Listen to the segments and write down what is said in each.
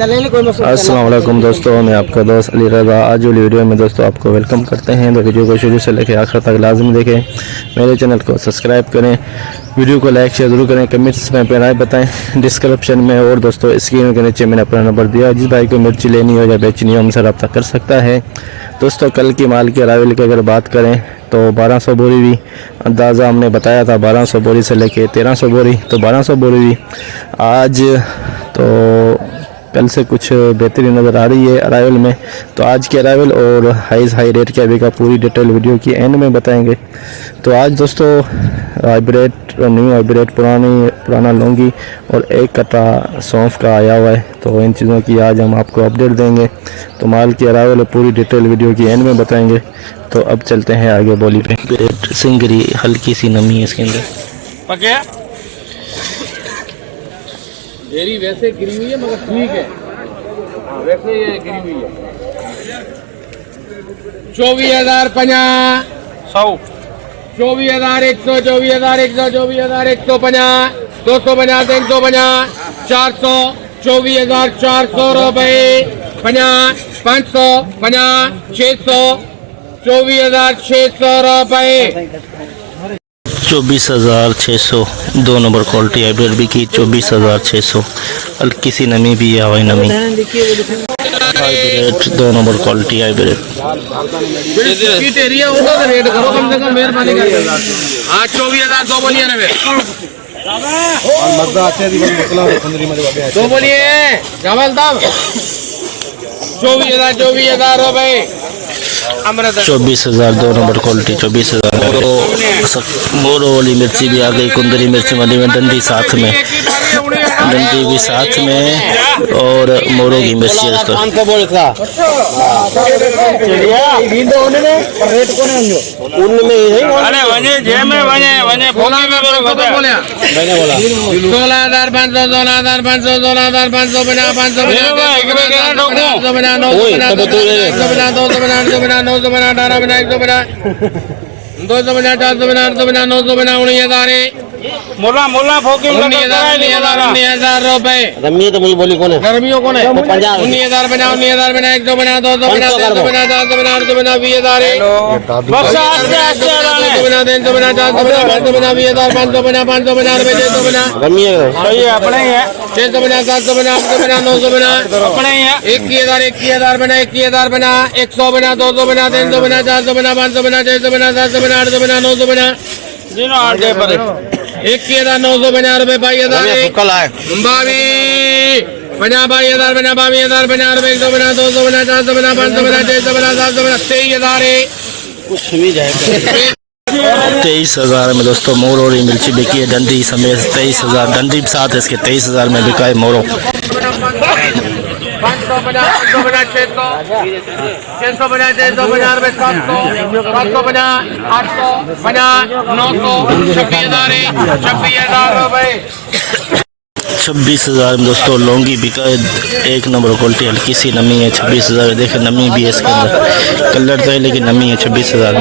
अस्सलाम वालेकुम दोस्तों, मैं आपका दोस्त अली रज़ा। आज वाली वीडियो में दोस्तों आपको वेलकम करते हैं। तो वीडियो को शुरू से लेकर आखिर तक लाजमी देखें, मेरे चैनल को सब्सक्राइब करें, वीडियो को लाइक शेयर ज़रूर करें, कमेंट्स में अपनी राय बताएं डिस्क्रिप्शन में। और दोस्तों स्क्रीन के नीचे मैंने अपना नंबर दिया, जिस भाई को मिर्ची लेनी हो या बेचनी हो हमसे रब्ता कर सकता है। दोस्तों कल की माल की अरावल की अगर बात करें तो 1200 बोरी भी अंदाज़ा हमने बताया था, 1200 बोरी से लेके 1300 बोरी, तो 1200 बोरी भी आज तो कल से कुछ बेहतरी नज़र आ रही है अरावल में। तो आज की अरावल और हाई रेट क्या बिका पूरी डिटेल वीडियो की एंड में बताएंगे। तो आज दोस्तों हाइब्रिड, न्यू हाइब्रिड, पुराना लौंगी और एक कट्टा सौंफ का आया हुआ है। तो इन चीज़ों की आज हम आपको अपडेट देंगे। तो माल की अरावल और पूरी डिटेल वीडियो की एंड में बताएंगे। तो अब चलते हैं आगे बोली पे। सिंगरी हल्की सी नमी है इसके अंदर, मेरी वैसे गिरी हुई है मगर ठीक है। हाँ, वैसे ये गिरी हुई है। 24,050 100 24,100 24,100 24,150 250 350 400 24,400 रुपये 50 500 50 600 24,600 रुपये 24,600 2 नंबर क्वालिटी हाइब्रिड भी की 24,600। हल्की सी नमी भी है, हवाई नमी। Hybrid 2 number quality hybrid. Rate करो कम से कम, मेहरबानी करके। हाँ 24,000 बोलिए ना, दो बोलिए चावल दाम 24,000 रुपये। 24,000 2 नंबर क्वालिटी 24,000। मोरो वाली मिर्ची भी आ गई, कुंदरी मिर्ची वाली में डंडी साथ में, डंडी भी साथ में और मोरो की मिर्ची है दोस्तों। मोला मोला फोकी 19,000 रुपए। रमी तो मुझे बोली कौन है? गर्मियों कौन है? 19,000 बना 19,000 बना 100 बना 200 बना 300 बना 400 बना 800 बना 20,000 बस आस्ते आस्ते बना 300 बना 400 बना 500 बना 20,000 500 बना 500 बना 600 बना रमी है, सही है, अपने ही है। 600 बना 700 बना 800 बना 900 बना अपने ही है। 21,000 बना 21,000 बना 100 बना 200 बना 300 बना 400 बना 500 बना 600 बना 700 बना 800 बना 900 बना 21,950 रुपए 22,000 कल आए 22,50 22,000 बना 22,000 बना 100 बना 200 बना 400 बना 500 बना 600 बना 700 बना 23,000 कुछ भी जाएगा। 23,000 में दोस्तों मोरो और मिर्ची बिकी है, डंडी समेत 23,000, डंडी साथ इसके 23,000 में बिका है मोरो। 500 बना 600 बना 600 600 बना 600 बना 700 700 बना 800 बना 900 26,000 रुपए। 26,000 में दोस्तों लौंगी बिका है, एक नंबर क्वालिटी, हल्की सी नमी है। 26,000 देखे नमी भी है इसके अंदर, कलर तो है लेकिन नमी है। 26,000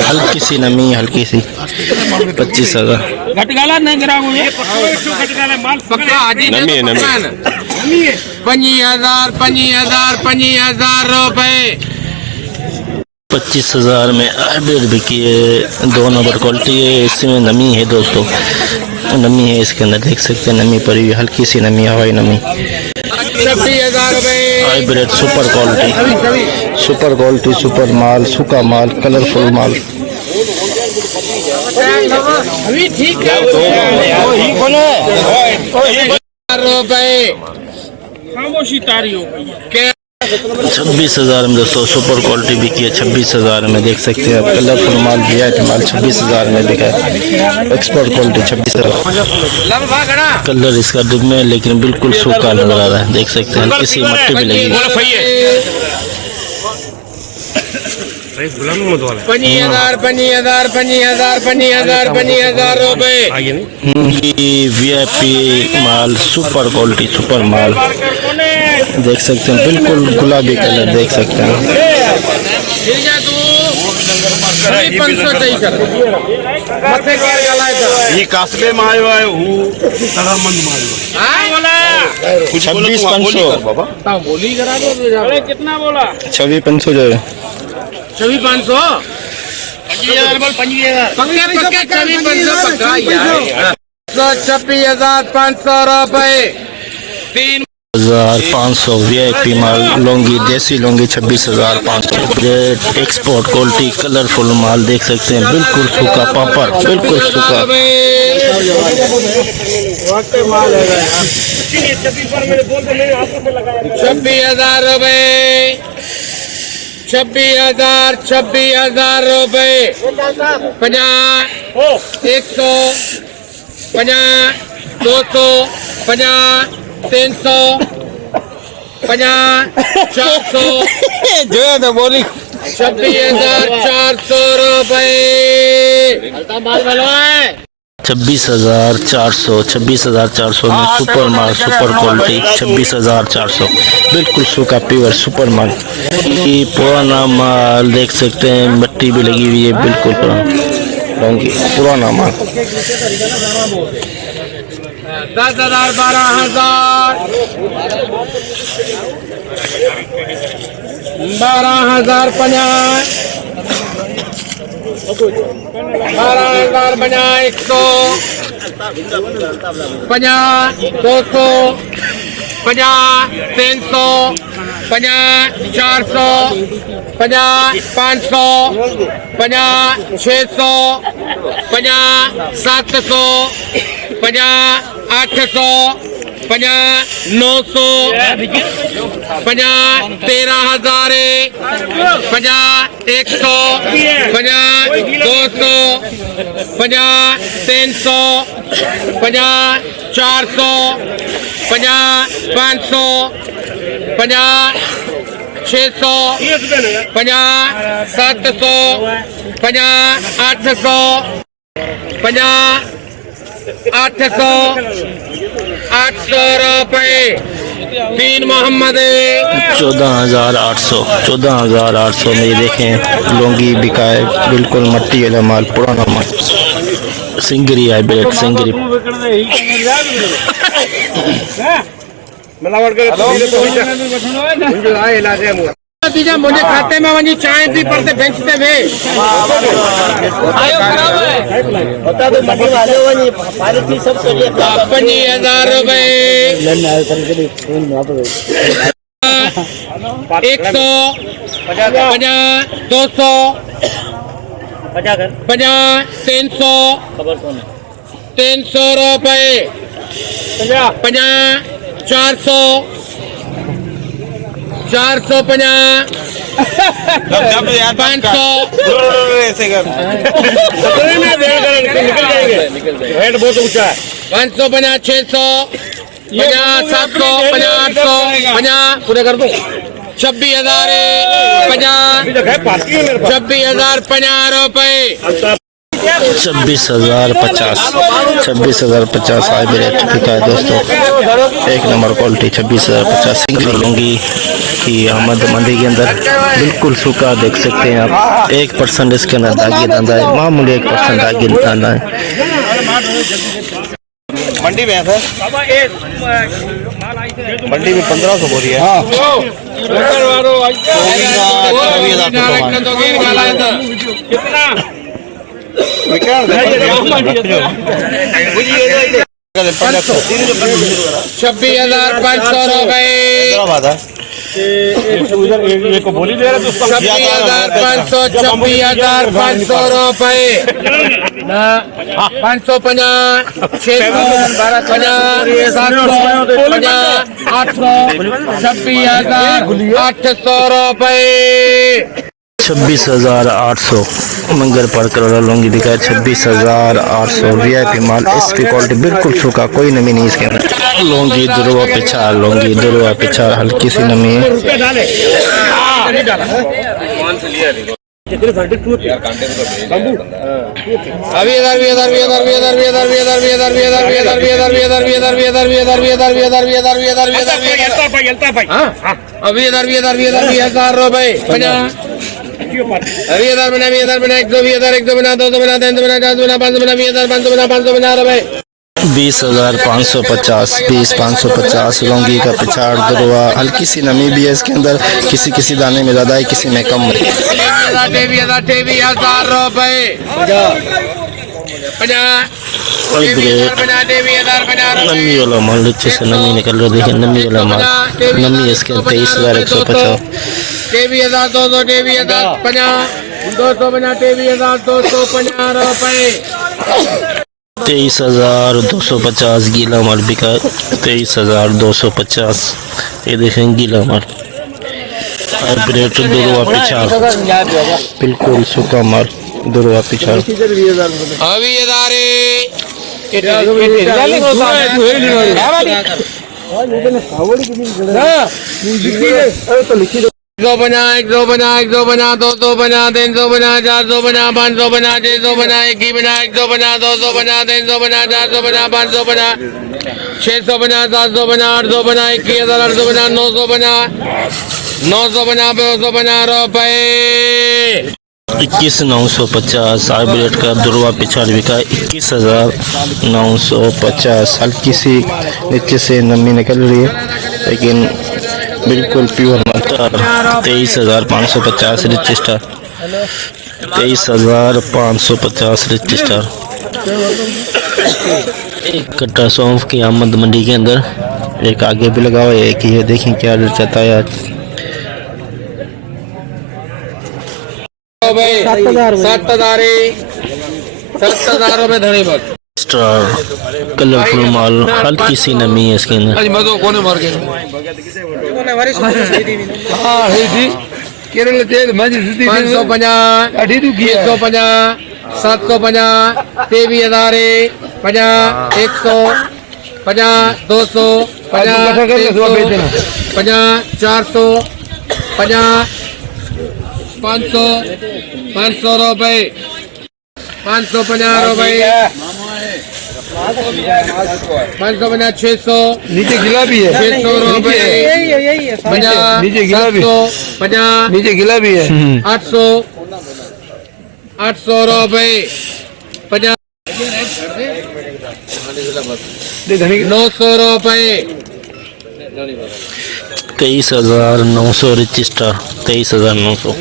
हल्की सी नमी है, हल्की सी। 25,000 25,000 रुपए। 25,000 में हाइब्रिड बिकी है, 2 नंबर क्वालिटी है, इसमें नमी है दोस्तों, नमी है इसके अंदर, देख सकते हैं नमी पड़ी हुई, हल्की सी नमी, हवाई नमी। 26,000 रुपए हाइब्रिड सुपर क्वालिटी, सुपर माल, सूखा माल, कलरफुल माल। अभी ठीक है रुपए। खामोशी तारी हो गई। 26,000 में दोस्तों सुपर क्वालिटी बिकी है। 26,000 में देख सकते हैं आप, कलरफुल माल दिया है माल 26,000 में बिका है, एक्सपोर्ट क्वालिटी 26,000। कलर इसका डिब में लेकिन बिल्कुल सूखा नजर आ रहा है, देख सकते हैं हल्की सी मट्टी भी लगी है। 25,000 रुपए। VIP माल, सुपर क्वालिटी, सुपर माल देख सकते हैं, बिल्कुल गुलाबी कलर देख सकते हैं। ये कासले में आयो है, वो तड़ामंद में आयो है। 26,500 बोली करा दो कितना बोला 26,500 जाएगा 26,500 पक्के 26,500 26,500 रुपए 3,500 VIP माल लौंगी देसी लौंगी 26,500 एक्सपोर्ट क्वालिटी कलरफुल माल देख सकते हैं बिल्कुल सूखा पापड़ बिल्कुल सूखा 26,000 रुपए 26,000 रुपए 50 100 50 200 50 300 50 400 जो है तो बोली 26,400 रुपए 26,400 में सुपर माल सुपर क्वालिटी 26,400 बिल्कुल सूखा प्योर सुपर माल ये पुराना माल देख सकते हैं मिट्टी भी लगी हुई है बिल्कुल पुराना माल 10,000 12,000 12,000 50 12,000 50 100 50 200 50 300 50 400 50 500 50 600 50 700 50 800 50 900 50 13,000 50 100 50 200 50 300 50 400 50 500 50 600 50 700 50 800 50 800 रुपए 3 मोहम्मद 14,800 में ये देखें लौंगी बिकाए बिल्कुल मट्टी वाला माल पुराना माल सिंगरी हाइब्रिड सिंगरी दीजिए मुझे खाते में वही चाय भी पड़ते बेचते हुए 25,000 रुपए 100 50 200 50 300 रुपए 50 400 450 500 हेड बहुत ऊंचा है 550 600 50 700 50 800 50 पूरे कर दो 26,000 50 26,050 रुपए 26,050 हाइब्रिड बिका है दोस्तों एक नंबर क्वालिटी 26,050 सिंगल लौंगी की आमद मंडी के अंदर बिल्कुल सूखा देख सकते हैं आप 1% इसके अंदर दागी दाना है मामूली 1% दागी दाना है मंडी में है मंडी में 1,500 बोरी है कितना 26,500 रुपए 26,500 26,500 रुपए 550 650 750 26,800 रुपए 26,800 मंगर पर करोड़ा लौंगी बिका है 26,800 VIP माल इसकी क्वालिटी बिल्कुल सूखा कोई नमी नहीं इसके अंदर लौंगी दुरुआ पिछाड़ हल्की सी नमी है 20,550, 20,550 लौंगी का पिछाड़ दुरवा। हल्की सी नमी भी है इसके अंदर, किसी दाने में ज़्यादा है, किसी में कम है। 23,000 रुपए। 50 नमी वाला माल नीचे से नमी निकल रहा है, देखिए नमी वाला माल, नमी इसके 23,150। 23,200, 23,050, 250, 23,250 रुपए। 23,250 गीला माल बिका है, 23,250। ये देखें गीला माल, हाइब्रिड दुरवा पिछाड़, बिल्कुल सूखा माल दुरवा पिछाड़। अभी इदारे 150, 150, 250, 350, 450, 550, 650, 150, 150, 250, 350, 450, 550, 650, 750, 850, 21,000, 850, 950, 950 रुपए। 21,950 हाइब्रिड का दुरवा पिछाड़ बिका है, 21,950। हल्की सी नीचे से नमी निकल रही है, लेकिन बिल्कुल प्योर मटर। 23,550 रजिस्टर, 23,550 रजिस्टर। एक कट्टा सौंफ की आमद मंडी के अंदर, एक आगे भी लगा हुआ है, एक ही है। देखें क्या रेट चलता है आज। 7,000 रुपए धनी बस। स्टार कलरफुल माल, हल्की सी नमी है इसके अंदर। 550, 750, 23,000, 50, 100, 50, 200, 50, 400, 50, 500, 500 रुपए। 550 रुपए। 550, 600 नीचे गिला भी है, 600 रुपए। 50, नीचे गिला भी, 50, नीचे गिला भी है। 800, 800 रुपए। 50, 900 रुपए। 23,900 रजिस्टर, 23,900।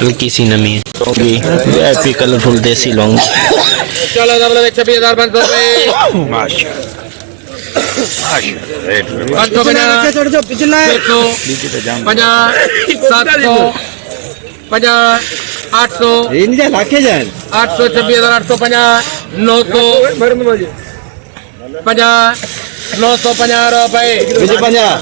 हल्की सी नमी है। लौंगी VIP कलरफुल देसी लौंगी। चलो 26,500 रुपए। 550, 700, 50, 800, 800, 26,850, 900, 50, 950 रुपए। 27,000,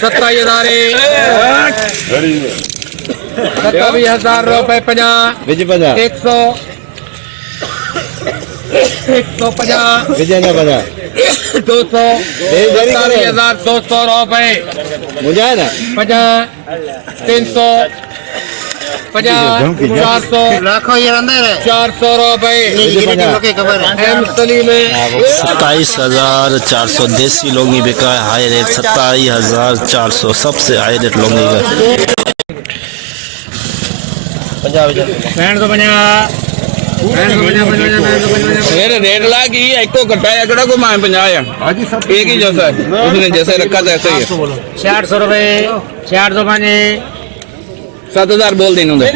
27,000 रुपए। 50, 100, 150, 200, 27,200 रुपए। 50, 300, 50, 400, 400 रुपए। एम सलीम में 27,400 देसी लौंगी बिका है, हाई रेट 27,400, सबसे हाई रेट लौंगी का। 50, रेट लागी एक को कटाया कड़ा को मां 50 है, एक ही जैसा है, उसने जैसे रखा था ऐसे ही है। 400 रुपए। 450, 7,000 बोल देने दे,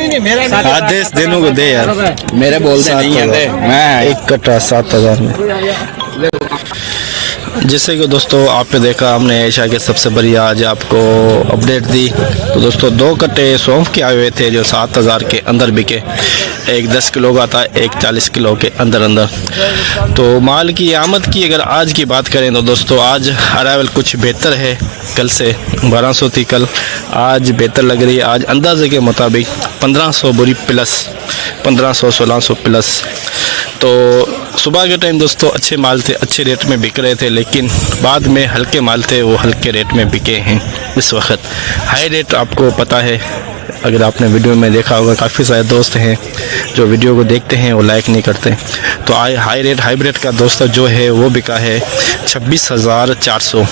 आदेश देने को दे यार, मेरे बोल दे नहीं है, मैं एक कट्टा 7,000 में। जैसे कि दोस्तों आपने देखा, हमने एशिया के सबसे बड़ी आज आपको अपडेट दी। तो दोस्तों 2 कट्टे सौंफ के आए हुए थे जो 7,000 के अंदर बिके। एक 10 किलो का था, एक 40 किलो के अंदर अंदर। तो माल की आमद की अगर आज की बात करें तो दोस्तों आज अराइवल कुछ बेहतर है, कल से 1200 थी कल, आज बेहतर लग रही है। आज अंदाजे के मुताबिक 1500 बोरी प्लस, 1500-1600 प्लस। तो सुबह के टाइम दोस्तों अच्छे माल थे, अच्छे रेट में बिक रहे थे, लेकिन बाद में हल्के माल थे, वो हल्के रेट में बिके हैं इस वक्त। हाई रेट आपको पता है, अगर आपने वीडियो में देखा होगा, काफ़ी सारे दोस्त हैं जो वीडियो को देखते हैं वो लाइक नहीं करते। तो हाई रेट हाइब्रिड का दोस्तों जो है वो बिका है 26,400।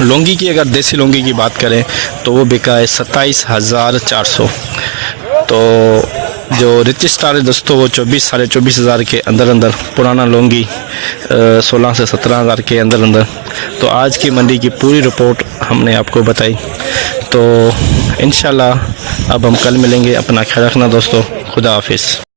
लौंगी की अगर देसी लौंगी की बात करें तो वो बिका है 27,400। तो जो रिच स्टार है दोस्तों वो 24-24,500 के अंदर अंदर पुराना लौंगी 16 से 17 हज़ार के अंदर अंदर। तो आज की मंडी की पूरी रिपोर्ट हमने आपको बताई। तो इंशाल्लाह अब हम कल मिलेंगे। अपना ख्याल रखना दोस्तों। खुदा हाफिज़।